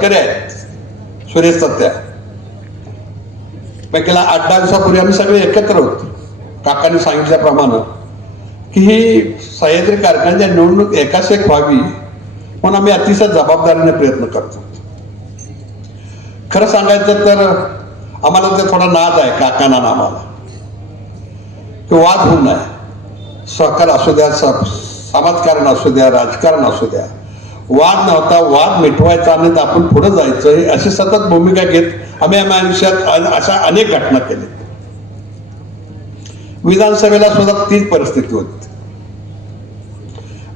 तटकरे आहेत. सुरेश सत्या. पैकीला आठ दहा दिवसापूर्वी आम्ही सगळे एकत्र होतो. काकांनी सांगितल्याप्रमाणे की ही सह्याद्री कारखान्याच्या निवडणूक एकाच एक व्हावी म्हणून आम्ही अतिशय जबाबदारीने प्रयत्न करतो. खरं सांगायचं तर आम्हाला ते थोडा नाद आहे काकांना आम्हाला. की वाद होऊ नये. सहकार असू द्या समाजकारण असू द्या राजकारण असू द्या. वाद नव्हता वाद मिटवायचा आणि आपण पुढे जायचं हे अशी सतत भूमिका घेत आम्ही आम्ही आयुष्यात अशा अनेक घटना केल्या. विधानसभेला सुद्धा तीच परिस्थिती होती.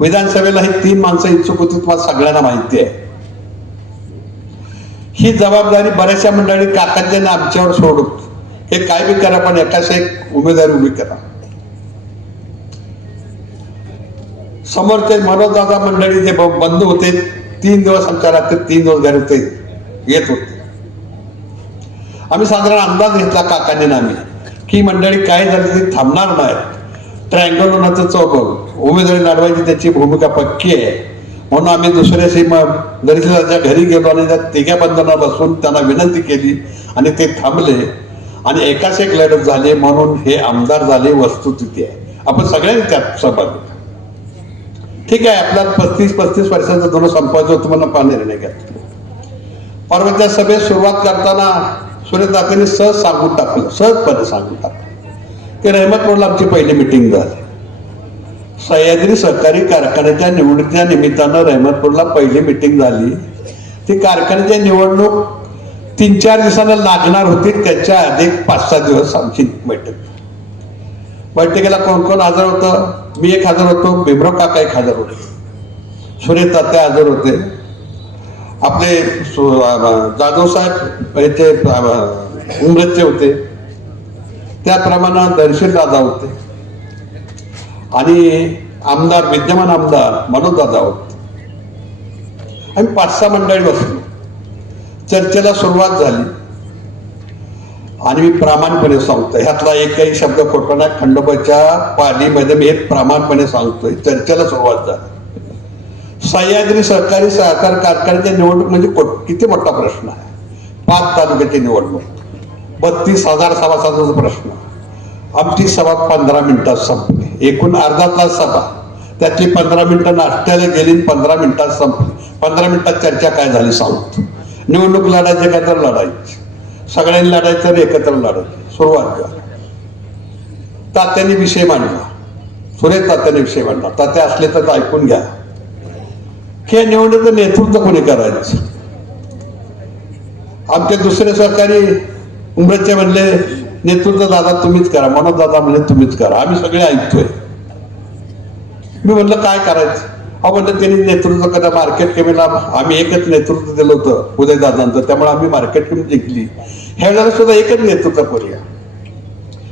विधानसभेला ही तीन माणसं इच्छुक होती तुम्हाला सगळ्यांना माहिती आहे. ही जबाबदारी बऱ्याचशा मंडळी काकांच्या आमच्यावर सोडून हे काय बी करा पण एकाच एक उमेदवारी उभी करा. समोरचे मनोजदादा मंडळी जे ब- होते तीन दिवस आमच्या रात्री तीन दिवस घरी होते येत होते. आम्ही साधारण अंदाज घेतला काकांनी आम्ही की मंडळी काय झाली ती थांबणार नाही. ट्रायंगल होण्याचं चौक उमेदवारी लढवायची त्याची भूमिका पक्की आहे. म्हणून आम्ही दुसऱ्या मग दरिद्राच्या घरी गेलो आणि त्या तिघ्या बंधना बसून त्यांना विनंती केली आणि ते थांबले. आणि एकाच एक लढत झाली म्हणून हे आमदार झाले वस्तुस्थिती आहे. आपण सगळ्यांनी त्यात सहभागी ठीक आहे आपला पस्तीस पस्तीस वर्षांचा धोरण संपायचं होतं म्हणून निर्णय घेतला. परवा त्या सभेत सुरुवात करताना सुरेश सहज सांगून टाकलं सहजपणे सांगून टाकलं. की रहमतपूरला आमची पहिली मिटिंग झाली. सह्याद्री सहकारी कारखान्याच्या निवडणुकीच्या निमित्तानं रहमतपूरला पहिली मिटिंग झाली. ती कारखान्याची निवडणूक तीन चार दिवसांना लागणार होती त्याच्या आधी पाच सहा दिवस आमची बैठक. बैठकीला कोण कोण हजर होतं? मी एक हजर होतो भीमराव काका एक हजर होते. सुरेश तात्या हजर होते. आपले सु- जाधव साहेब याचे अं, होते. त्याप्रमाणे दर्शन दादा होते. आणि आमदार विद्यमान आमदार मनोज दादा होते. आम्ही पाच सहा मंडळी बसलो. चर्चेला सुरुवात झाली. आणि मी प्रामाणिकपणे सांगतोय. ह्यातला एकही शब्द खोटा नाही. खंडोबाच्या पालीमध्ये मी हे प्रामाणिकपणे सांगतोय. चर्चेला सुरुवात झाली. सह्याद्री सहकारी सहकार कारखान्याच्या निवडणूक म्हणजे को- किती मोठा प्रश्न आहे? पाच तालुक्याची निवडणूक. बत्तीस हजार सभासदांचा प्रश्न. आमची सभा पंधरा मिनिटात संपली. एकूण अर्धा तास सभा. त्यातली पंधरा मिनिटं नाश्त्याला गेली आणि पंधरा मिनिटात संपली. पंधरा मिनिटात चर्चा काय झाली सांगतो. निवडणूक लढायची काय तर लढायची. सगळ्यांनी लढायचं तर एकत्र लढायचं. सुरुवात करा. तात्याने विषय मांडला. सुरेश तात्याने विषय मांडला. तात्या असले तर ऐकून घ्या. हे निवडणुकीचं नेतृत्व कोणी करायचं? आमचे दुसरे सरकारी उमरेचे म्हणले नेतृत्व दादा तुम्हीच करा. मनोज दादा म्हणले तुम्हीच करा. आम्ही सगळे ऐकतोय. मी म्हणलं काय करायचं? म्हणलं त्यांनी नेतृत्व करा मार्केट कमीला आम्ही एकच नेतृत्व दिलं होतं उदयदादांचं त्यामुळे आम्ही मार्केट कमी जिंकली. ह्या सुद्धा एकच नेतृत्व करूया.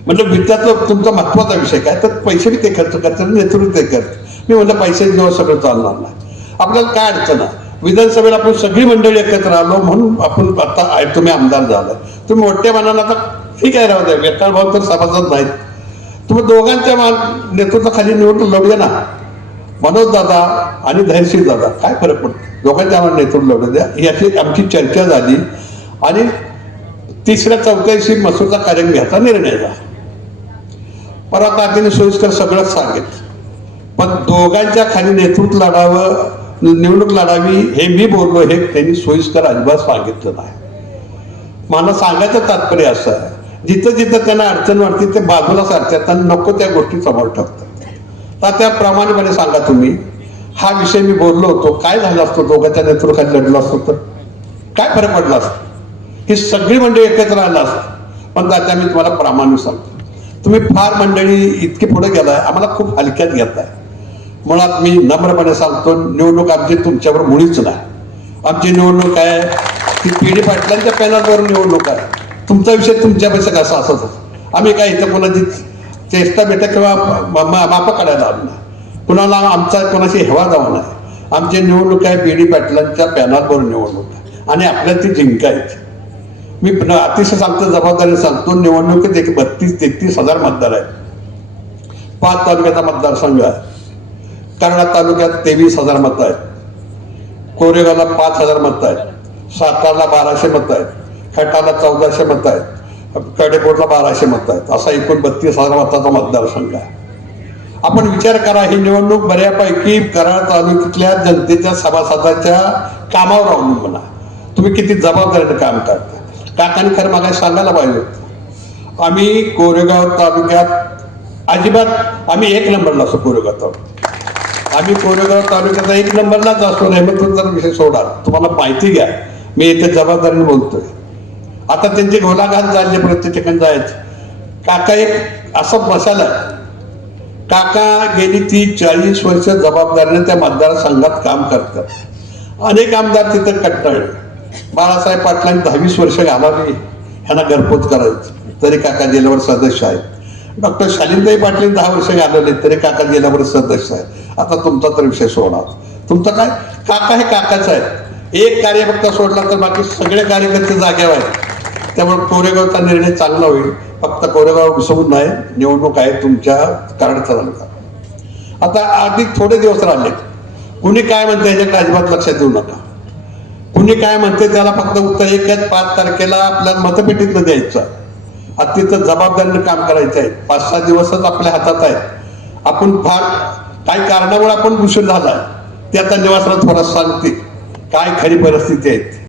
म्हणजे वित्तातलं तुमचा महत्त्वाचा विषय काय? तर पैसे बी ते खर्च करतात नेतृत्व ते करतात. मी म्हणलं पैसे जेव्हा सगळं चालणार नाही. आपल्याला काय अडचण आहे? विधानसभेला आपण सगळी मंडळी एकत्र आलो म्हणून आपण आता तुम्ही आमदार झाला तुम्ही मोठ्या मनाला आता ठीक आहे राहू द्या. व्यक्ताळ भाव तर सभासद नाहीत. तुम्ही दोघांच्या मान- नेतृत्वाखाली निवडणूक लढूया ना. मनोज दादा आणि धैर्यशील दादा काय फरक पडतो? दोघांच्या आम्हाला नेतृत्व लढू द्या. याची आमची चर्चा झाली. आणि तिसऱ्या चौथ्याशी मसूरचा कार्यक्रम घ्यायचा निर्णय झाला. परत तात्याने सोयीस्कर सगळंच सांगितलं. पण दोघांच्या खाली नेतृत्व लढावं निवडणूक लढावी हे मी बोललो हे त्यांनी सोयीस्कर अजिबात सांगितलं नाही. मला सांगायचं तात्पर्य असं आहे जिथं जिथं त्यांना अडचण वाटते ते बाजूला सारतात त्यांना नको त्या गोष्टी समोर ठेवतात. तर त्या प्रामाणिकपणे सांगा तुम्ही. हा विषय मी बोललो होतो. काय झाला असतो? दोघांच्या नेतृत्वाखाली लढलो असतो तर. काय फरक पडला असतो? ही सगळी मंडळी एकत्र आलं असतं. पण तात्या मी तुम्हाला प्रामाणिक सांगतो. तुम्ही फार मंडळी इतकी पुढे गेलाय आम्हाला खूप हलक्यात घेताय. मुळात मी नम्रपणे सांगतो निवडणूक आमची तुमच्यावर मुळीच नाही. आमची निवडणूक आहे ती पिढी पाटलांच्या पॅनलवर निवडणूक आहे. तुमचा विषय तुमच्यापेक्षा कसा असत आम्ही काय इथं कोणाची चेष्टा बेटा किंवा मा- मापं काढायला जाऊ नाही कुणाला आमचा कोणाशी हेवा जाऊ नये. आमची निवडणूक आहे बी डी पाटलांच्या पॅनलवर निवडणूक आहे. आणि आपल्याला ती जिंकायची मी अतिशय सांगतो जबाबदारी सांगतो निवडणुकीत एक बत्तीस तेहतीस हजार मतदार आहेत. पाच तालुक्याचा मतदारसंघ आहे. करडा तालुक्यात तेवीस हजार मतं आहेत. कोरेगावला पाच हजार मतं आहेत. सातारला बाराशे मतं आहेत. खटाला चौदाशे मतं आहेत. कडेकोटला बाराशे मत आहेत. असा एकूण बत्तीस हजार मताचा मतदारसंघ आहे. आपण विचार करा ही निवडणूक बऱ्यापैकी कराड तालुक्यातल्या जनतेच्या सभासदाच्या कामावर अवलंबून आहे. तुम्ही किती जबाबदारीने काम करता? काकाने खरं मागायला सांगायला पाहिजे होतं. आम्ही कोरेगाव तालुक्यात अजिबात आम्ही एक नंबरला असतो कोरेगाव तालुक्यात. आम्ही कोरेगाव तालुक्याचा एक नंबरलाच असतो हेमंतचा विषय सोडा. तुम्हाला माहिती घ्या. मी इथे जबाबदारीने बोलतोय. आता त्यांचे घोलाघात झाले प्रत्येक ठिकाणी जायचं. काका एक असं बसायला. काका गेली ती चाळीस वर्ष जबाबदारीने त्या मतदारसंघात काम करतात. अनेक आमदार तिथं कट्टळ बाळासाहेब पाटलांनी दहावीस वर्ष घालावी ह्यांना घरपोच करायचं. तरी काका जिल्ह्यावर सदस्य आहेत. डॉक्टर शालिंदाई पाटील दहा वर्ष घालवले तरी काका जिल्ह्यावर सदस्य आहेत. आता तुमचा तर विषय सोडा. तुमचं काय? काका हे काकाच आहे. एक कार्यकर्ता सोडला तर बाकी सगळे कार्यकर्ते जागेवर आहेत. त्यामुळे कोरेगावचा निर्णय चांगला होईल. फक्त कोरेगाव विसरून नाही निवडणूक आहे तुमच्या कराडचा तालुका आता अधिक थोडे दिवस राहिले कुणी काय म्हणते याच्याकडे अजिबात लक्षात देऊ नका. कुणी काय म्हणते त्याला फक्त उत्तर एक पाच तारखेला आपल्या मतपेटीतलं द्यायचं आता तिथं काम करायचं आहे. पाच सहा दिवसच आपल्या हातात आहे. आपण फार काही कारणामुळे आपण उशीर झाला ते आता निवासला थोडा सांगते काय खरी परिस्थिती आहे